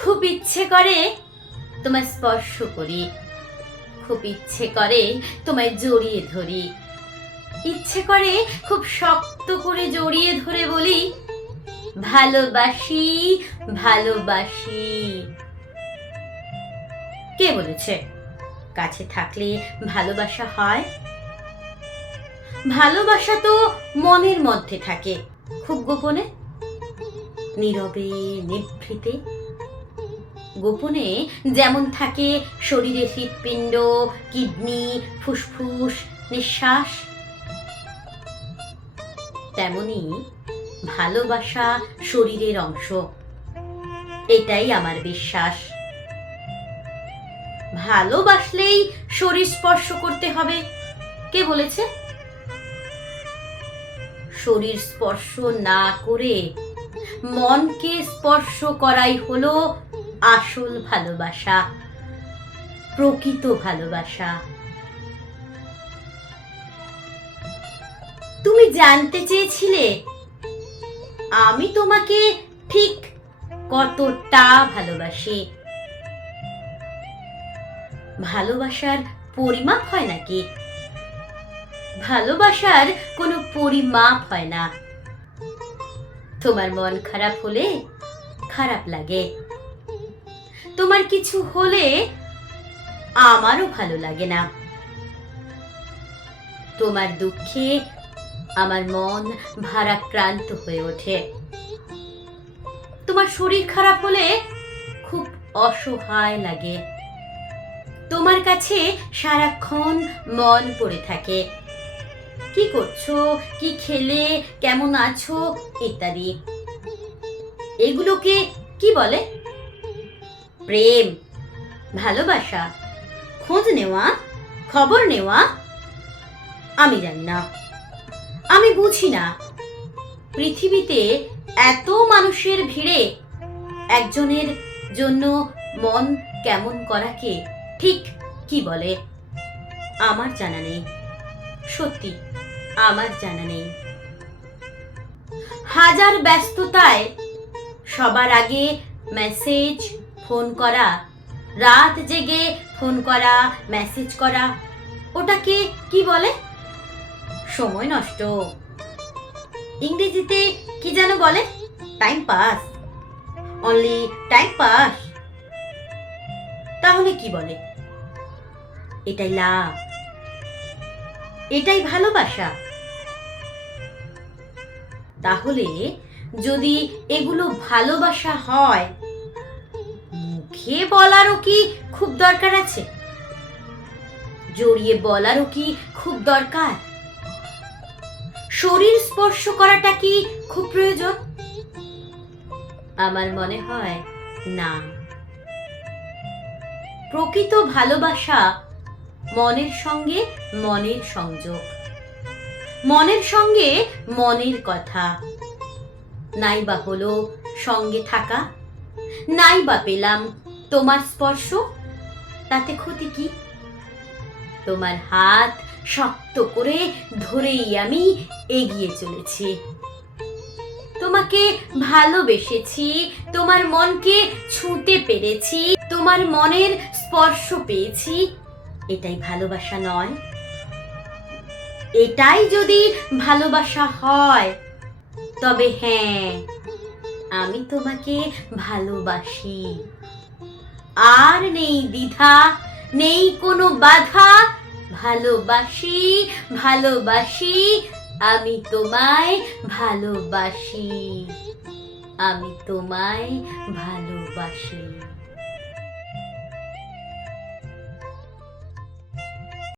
খুব ইচ্ছে করে তোমায় স্পর্শ করি, খুব ইচ্ছে করে তোমায় জড়িয়ে ধরি, ইচ্ছে করে খুব শক্ত করে জড়িয়ে ধরে বলি ভালোবাসি, ভালোবাসি। কে বলেছে কাছে থাকলে ভালোবাসা হয়? ভালোবাসা তো মনের মধ্যে থাকে, খুব গোপনে, নীরবে নিভৃতে। গোপনে যেমন থাকে শরীরে হৃৎপিণ্ড, কিডনি, ফুসফুস, নিঃশ্বাস, তেমনি ভালোবাসা শরীরের অংশ। এটাই আমার বিশ্বাস। ভালোবাসলেই শরীর স্পর্শ করতে হবে, কে বলেছে? শরীর স্পর্শ না করে মনকে স্পর্শ করাই হলো আসল ভালোবাসা, প্রকৃত ভালোবাসা। তুমি জানতে চেয়েছিলে আমি তোমাকে ঠিক কতটা ভালোবাসি। ভালোবাসার পরিমাপ হয় নাকি? ভালোবাসার কোনো পরিমাপ হয় না। তোমার মন খারাপ হলে খারাপ লাগে, তোমার কিছু হলে আমারও ভালো লাগে না। তোমার দুঃখে আমার মন ভারাক্রান্ত হয়ে ওঠে। তোমার শরীর খারাপ হলে খুব অসহায় লাগে। তোমার কাছে সারাক্ষণ মন পড়ে থাকে, কি করছো, কি খেলে, কেমন আছো ইত্যাদি। এগুলোকে কি বলে? প্রেম, ভালোবাসা, খোঁজ নেওয়া, খবর নেওয়া? আমি জানি না, আমি বুঝি না। পৃথিবীতে এত মানুষের ভিড়ে একজনের জন্য মন কেমন করাকে ঠিক কি বলে? আমার জানা নেই, সত্যি আমার জানা নেই। হাজার ব্যস্ততায় সবার আগে মেসেজ, ফোন করা, রাত জেগে ফোন করা, মেসেজ করা, ওটাকে কি বলে? সময় নষ্ট। ইংরেজিতে কি যেন বলে? Time pass, only time pass. তাহলে কি বলে? এটাই লাভ, এটাই ভালোবাসা। তাহলে যদি এগুলো ভালোবাসা হয়, মুখে বলারও কি খুব দরকার আছে? জড়িয়ে বলারও কি খুব দরকার? শরীর স্পর্শ করাটা কি খুব প্রয়োজন? আমার মনে হয় না। প্রকৃত ভালোবাসা মনের সঙ্গে মনের সংযোগ, মনের সঙ্গে মনের কথা। নাইবা হলো সঙ্গে থাকা, নাইবা পেলাম তোমার স্পর্শ, তাতে ক্ষতি কি? তোমার হাত শক্ত করে ধরেই আমি এগিয়ে চলেছি। তোমাকে ভালোবেসেছি, তোমার মনকে ছুঁতে পেরেছি, তোমার মনের স্পর্শ পেয়েছি। এটাই ভালোবাসা নয়? এটাই যদি ভালোবাসা হয়, তবে হ্যাঁ, আমি তোমাকে ভালোবাসি। আর নেই দ্বিধা, নেই কোনো বাধা। ভালোবাসি, ভালোবাসি, আমি তোমায় ভালোবাসি, আমি তোমায় ভালোবাসি।